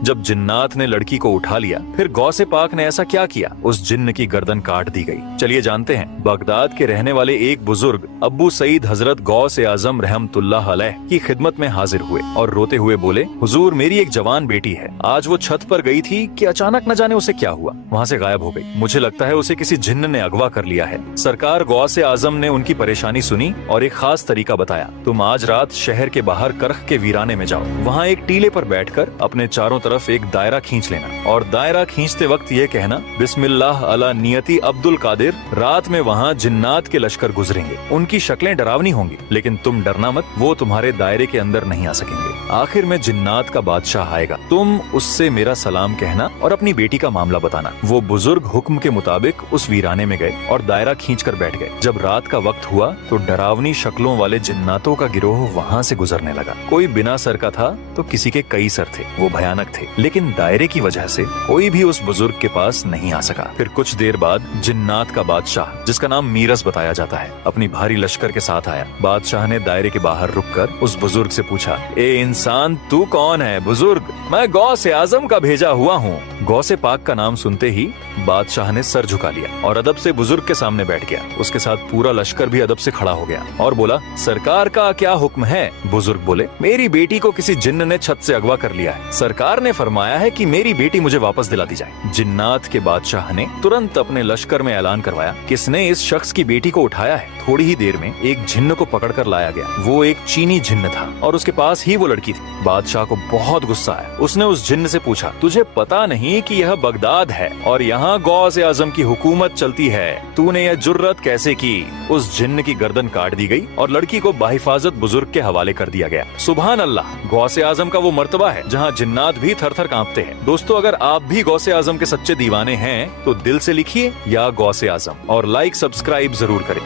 जब जिन्नात ने लड़की को उठा लिया, फिर गौसे पाक ने ऐसा क्या किया? उस जिन्न की गर्दन काट दी गई। चलिए जानते हैं। बगदाद के रहने वाले एक बुजुर्ग अब्बू सईद हजरत गौसे आजम रहमतुल्लाह अलैह की खिदमत में हाजिर हुए और रोते हुए बोले, हुजूर मेरी एक जवान बेटी है, आज वो छत पर गई थी कि अचानक न जाने उसे क्या हुआ, वहाँ से गायब हो गई। मुझे लगता है उसे किसी जिन्न ने अगवा कर लिया है। सरकार गौसे आजम ने उनकी परेशानी सुनी और एक खास तरीका बताया। तुम आज रात शहर के बाहर करख के वीराने में जाओ, वहाँ एक टीले पर बैठकर अपने चारों तरफ एक दायरा खींच लेना और दायरा खींचते वक्त ये कहना, बिस्मिल्लाह अला नियति अब्दुल कादिर। रात में वहाँ जिन्नात के लश्कर गुजरेंगे, उनकी शक्लें डरावनी होंगी, लेकिन तुम डरना मत, वो तुम्हारे दायरे के अंदर नहीं आ सकेंगे। आखिर में जिन्नात का बादशाह आएगा, तुम उससे मेरा सलाम कहना और अपनी बेटी का मामला बताना। वो बुजुर्ग हुक्म के मुताबिक उस वीराने में गए और दायरा खींचकर बैठ गए। जब रात का वक्त हुआ तो डरावनी शक्लों वाले जिन्नातों का गिरोह वहाँ से गुजरने लगा। कोई बिना सर का था तो किसी के कई सर थे, वो भयानक थे, लेकिन दायरे की वजह से कोई भी उस बुजुर्ग के पास नहीं आ सका। फिर कुछ देर बाद जिन्नात का बादशाह, जिसका नाम मीरस बताया जाता है, अपनी भारी लश्कर के साथ आया। बादशाह ने दायरे के बाहर रुककर उस बुजुर्ग से पूछा, ए इंसान, तू कौन है? बुजुर्ग, मैं गौसे आजम का भेजा हुआ हूँ। गौसे पाक का नाम सुनते ही बादशाह ने सर झुका लिया और अदब से बुजुर्ग के सामने बैठ गया। उसके साथ पूरा लश्कर भी अदब से खड़ा हो गया और बोला, सरकार का क्या हुक्म है? बुजुर्ग बोले, मेरी बेटी को किसी जिन्न ने छत से अगवा कर लिया है। सरकार ने फरमाया है कि मेरी बेटी मुझे वापस दिला दी जाए। जिन्नात के बादशाह ने तुरंत अपने लश्कर में ऐलान करवाया, किसने इस शख्स की बेटी को उठाया है? थोड़ी ही देर में एक जिन्न को पकड़ कर लाया गया। वो एक चीनी जिन्न था और उसके पास ही वो लड़की थी। बादशाह को बहुत गुस्सा आया। उसने उस जिन्न से पूछा, तुझे पता नहीं कि यह बगदाद है और यहाँ गौसे आजम की हुकूमत चलती है? तूने यह जुर्रत कैसे की? उस जिन्न की गर्दन काट दी गई और लड़की को बाहिफाजत बुजुर्ग के हवाले कर दिया गया। सुभान अल्लाह, गौसे आजम का वो मर्तबा है जहाँ जिन्नात भी थर थर कांपते हैं। दोस्तों, अगर आप भी गौसे आजम के सच्चे दीवाने हैं तो दिल से लिखिए या गौसे आजम और लाइक सब्सक्राइब जरूर करें।